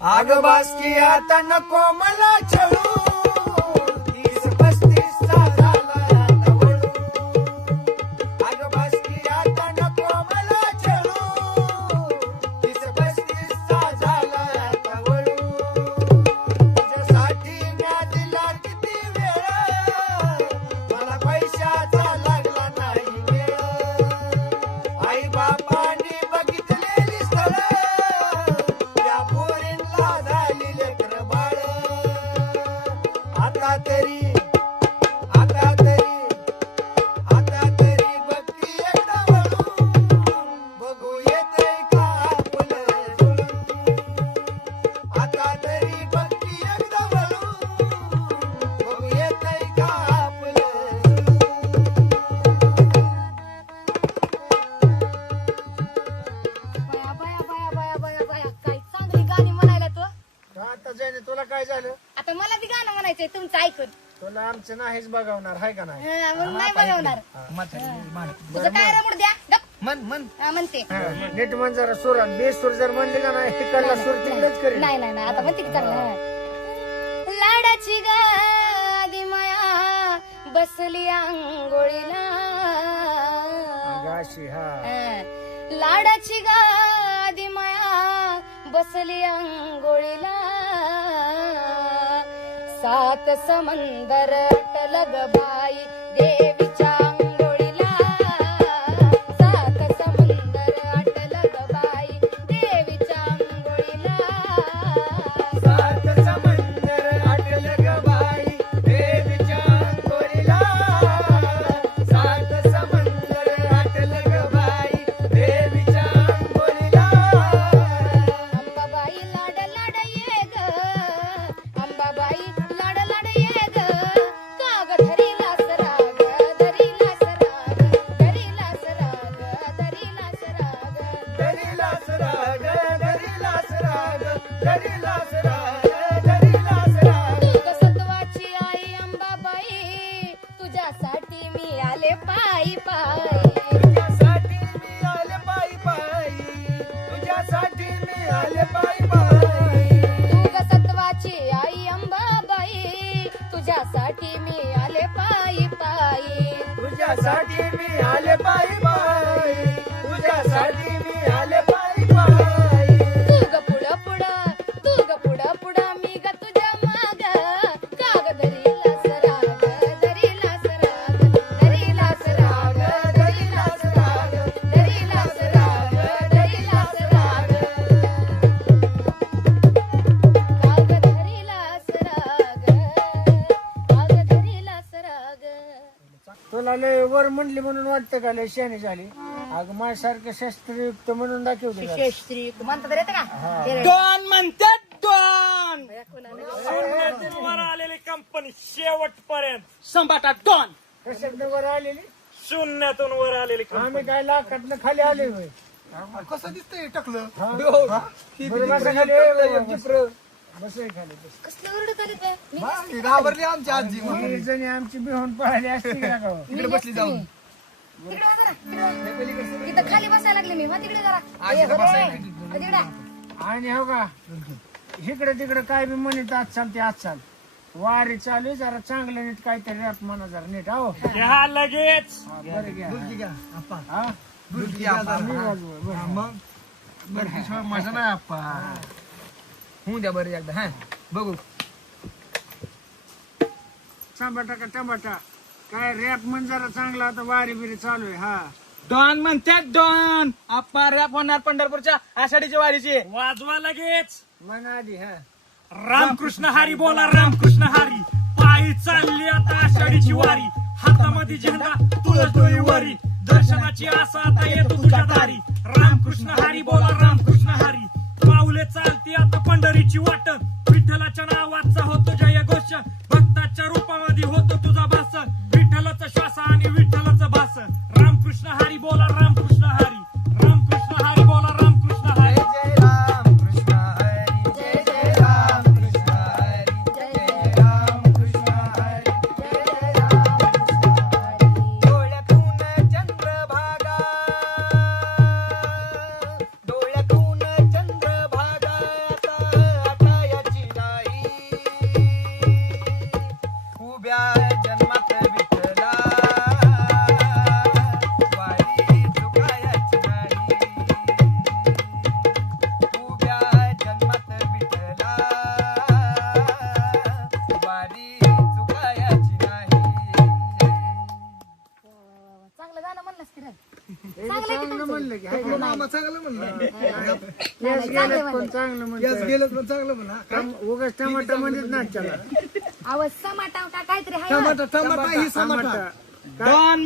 आग बासकी आता नको मला छळू 30-35चा झाला आता वळू आग बासकी आता नको मला छळू 30-35चा झाला आता वळू तुझ्यासाठी म्या दिला किती वेळ मला पैशाचा लागला नाही वेळ आई बापाने बघितलेली स्थळ त्या पोरींना झाली लेकर बाळ आता तरी बघती एकदा वळून बघू येतंय का आपलं जुळून आता तरी बघती एकदा वळून बघू येतंय का आपलं जुळून बाया काय चांगली गाणी म्हणायला तो. आता जाणे तुला काय झालं आता मला बी गाणं म्हणायचंय तुमचं ऐकून. तुला आमचं नाहीच बघवणार हाय का नाही मग नाही बघवणार. तुझं काय रमूड द्या गप. म्हणते नीट म्हण जरा सुरात बेसूर जर म्हणले का नाही तिकडला सूर तिकडेच करेल नाही आता म्हणते की चांगलं लाडाची गादी माया बसली आंघोळीला अशी हा लाडाची गादी माया बसली अंघोळीला 7 समंदर अटल ग बाई देवीच्या अंघोळीला 7 समंदर अटल ग बाई देवीच्या अंघोळीला 7 समंदर अटल ग बाई देवीच्या अंघोळीला 7 समंदर अटल ग बाई देवीच्या अंघोळीला अंबाबाई लाड लाड ये ग अंबाबाई लाड लाड ये ग काग धरीला सराग धरीला सराग धरीला सराग धरीला सराग दरीलास राग दरीलास राग दरीलास राग दरीलास राग तू सत्वाची आई अंबाबाई तुझ्यासाठी मी आले पायी पायी तुझ्यासाठी मी आले पायी पायी तुझ्यासाठी मी आले पायी पायी तू सत्वाची आई अंबाबाई तुझ्यासाठी मी आले पायी पायी तुझ्यासाठी मी आले पायी पायी तुझ्यासाठी मी आले पायी पायी तू ग पुढं पुढं मी ग तुझ्या माग काग धरीला सराग धरीला सराग धरीला सराग धरीला सराग धरीला सराग धरीला सराग काग धरीला सराग काग धरीला सराग तुला लय वर म्हणली म्हणून वाटतं का लय शहाणी झाली अगं माझ्यासारखं शस्त्रयुक्त म्हणून दाखवते जरा. श्री म्हणतात रे का डॉन म्हणतात डॉन शून्यातून वर आलेली कंपनी शेवटपर्यंत संभाटात डॉन कशातनं वर आलेली शून्यातून वर आलेली कंपनी आम्ही काय लाखातनं खाली आले होय कसं दिसतंय टाकलं बरं बसा खाली बसय खाली बस कसलं ओरडत आले ते मी घाबरली आमची आजी मग. ही जणी आमची बिहून पळाली असती का गावात? तिकडे बसली जाऊन तिकडे जा जरा, तिकडे. इथं खाली बसायला लागले मी तिकडे जरा आजीला बसायला तिकडे आणि हो का इकडे तिकडे काय बी म्हणत आज चालते आज चाल वारी चालू आहे, जरा चांगलं नीट काहीतरी रॅप म्हणा जरा नीट हो घ्या लगेच हा, बरं घ्या बुलकी घ्या आप्पा हा बुलकी आप्पा मी वाजवू, बरं. हा, मग बुलकीशिवाय मजा नाही आप्पा होऊ द्या बरं एकदा हा बघू टमाटा टमाटा काय रॅप म्हण जरा चांगला आता वारी बिरी चालू आहे हा डॉन म्हणतात डॉन आप्पा रॅप होणार पंढरपूरच्या आषाढीच्या वारीची वाजवा लगेच म्हणा आधी हा रामकृष्ण हरी बोला रामकृष्ण हरी पायी चालली आता आषाढीची वारी हातामध्ये झेंडा तुळस वरी दर्शनाची आशा आता येतो तुझ्या दारी रामकृष्ण हरी बोला रामकृष्ण हरी पाऊले चालती आता पंढरीची वाट विठ्ठलाच्या नावाचा होतो जय घोष भक्ताच्या रूपामध्ये होतो तुझा भास विठ्ठलाचा श्वास आणि विठ्ठलाचं भास रामकृष्ण हरी बोला रामकृष्ण हरी रामकृष्ण हरी बोला रामकृष्ण हरी जय राम कृष्ण हरी जय जय राम कृष्ण हरी जय राम कृष्ण हरी जय राम कृष्ण हरी डोळ्यातून चंद्रभागा डोळ्यातून चंद्रभागा आता मामा चांगलं म्हणलं केस गेलेत पण चांगलं गॅस म्हणतात गेलं पण चांगलं म्हणा काय उगाच टमाटा म्हणत ना त्याला अहो समाटा का काहीतरी आहे टमाटा टमाटा ही समाटा टमाटा डॉन